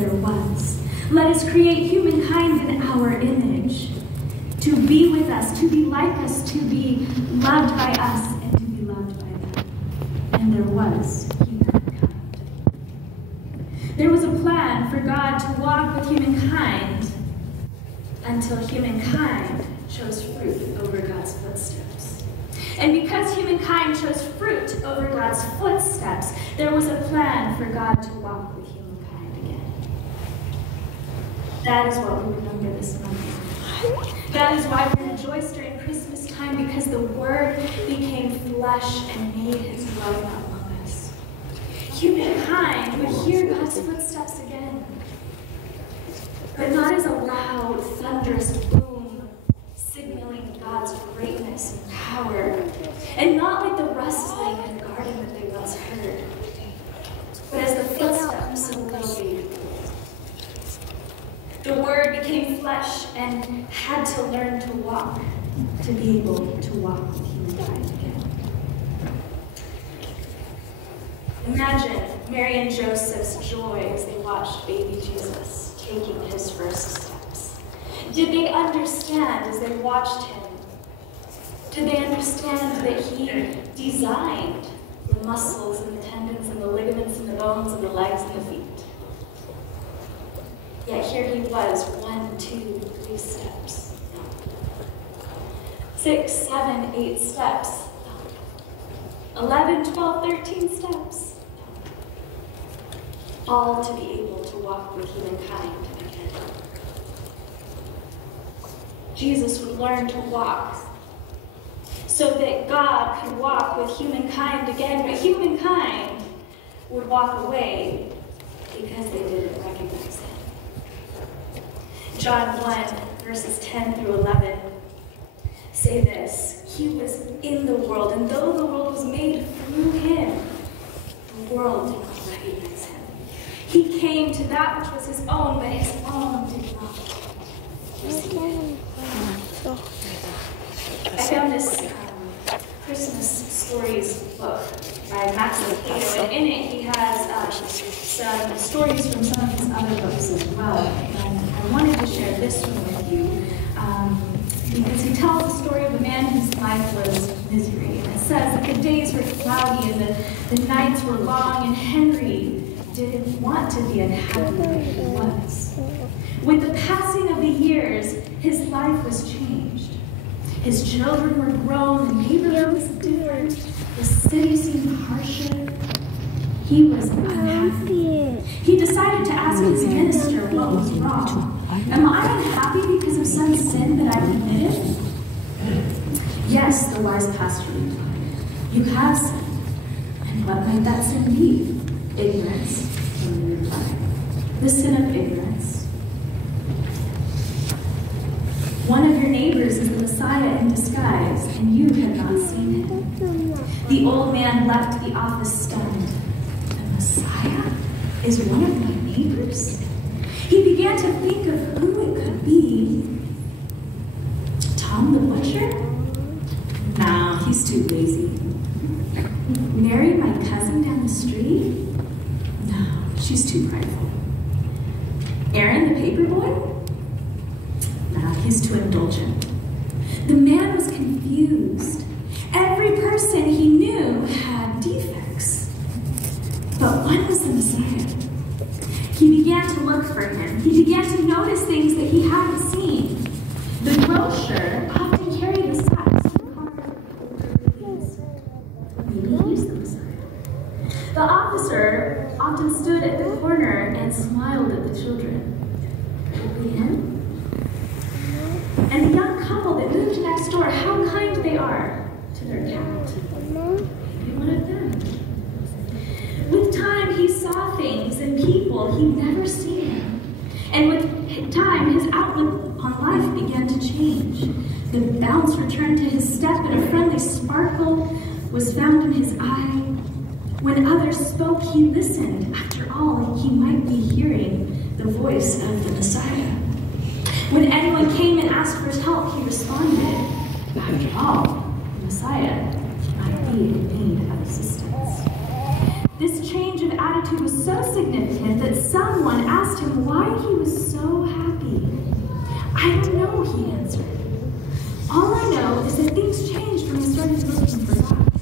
there was. Let us create humankind in our image, to be with us, to be like us, to be loved by us, and to be loved by them. And there was humankind. There was a plan for God to walk with humankind until humankind chose fruit over God's footsteps. And because humankind chose fruit over God's footsteps, there was a plan for God to walk with humankind again. That is what we remember this Monday. That is why we rejoice during Christmas time, because the Word became flesh and made his dwelling among us. Humankind would hear God's footsteps again, but not as a loud, thunderous boom signaling God's greatness and power, and not like the rustling in the garden that they once heard, but as the footsteps of a little baby. The Word became flesh and had to learn to walk, to be able to walk with humankind again. Imagine Mary and Joseph's joy as they watched baby Jesus taking his first steps. Did they understand as they watched him? Did they understand that he designed the muscles and the tendons and the ligaments and the bones and the legs and the feet? Yet here he was, 1, 2, 3 steps. 6, 7, 8 steps. 11, 12, 13 steps. All to be able to walk with humankind again. Jesus would learn to walk so that God could walk with humankind again, but humankind would walk away because they didn't recognize him. John 1, verses 10 through 11 say this: he was in the world, and though the world was made through him, the world did not recognize him. He came to that which was his own, but his own did not receive him. I found this Christmas Stories book by Max Lucado, and in it he has some stories from some of his other books as well. And I wanted to share this one with you because he tells the story of a man whose life was misery. And it says that the days were cloudy and the nights were long, and Henry didn't want to be unhappy, but he was. With the passing of the years, his life was changed. His children were grown, the neighborhood was different, the city seemed harsher. He was unhappy. He decided to ask his minister what was wrong. Am I unhappy because of some sin that I committed? Yes, the wise pastor replied. You have sinned. And what might that sin be? Ignorance, Henry replied. The sin of ignorance. One of your neighbors is the Messiah in disguise, and you have not seen him. The old man left the office stunned. The Messiah is one of my neighbors? He began to think of who it could be. Tom the butcher? No, he's too lazy. Mary, my cousin down the street? No, she's too prideful. Aaron the paper boy? No, he's too indulgent. The man was confused. Every person he knew had defects. But one was the Messiah. He began to look for him. He began to notice things that he hadn't seen. The grocer often carried the sacks to the car over these. Maybe he's the Messiah. The officer often stood at the corner and smiled at the children. Could it be him? And the young couple that moved next door, how kind they are to their cat. Maybe one of them. With time, he saw things and people he'd never seen. And with time, his outlook on life began to change. The bounce returned to his step, and a friendly sparkle was found in his eye. When others spoke, he listened. After all, he might be hearing the voice of the Messiah. When anyone came and asked for his help, he responded. After all, the Messiah might be in need of assistance. This change of attitude was so significant that someone asked him why he was so happy. I don't know, he answered. All I know is that things changed when I started looking for God.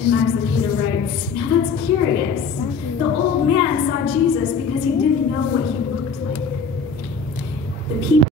And Max Lucado writes, now that's curious. The old man saw Jesus because he didn't know what he looked like. The people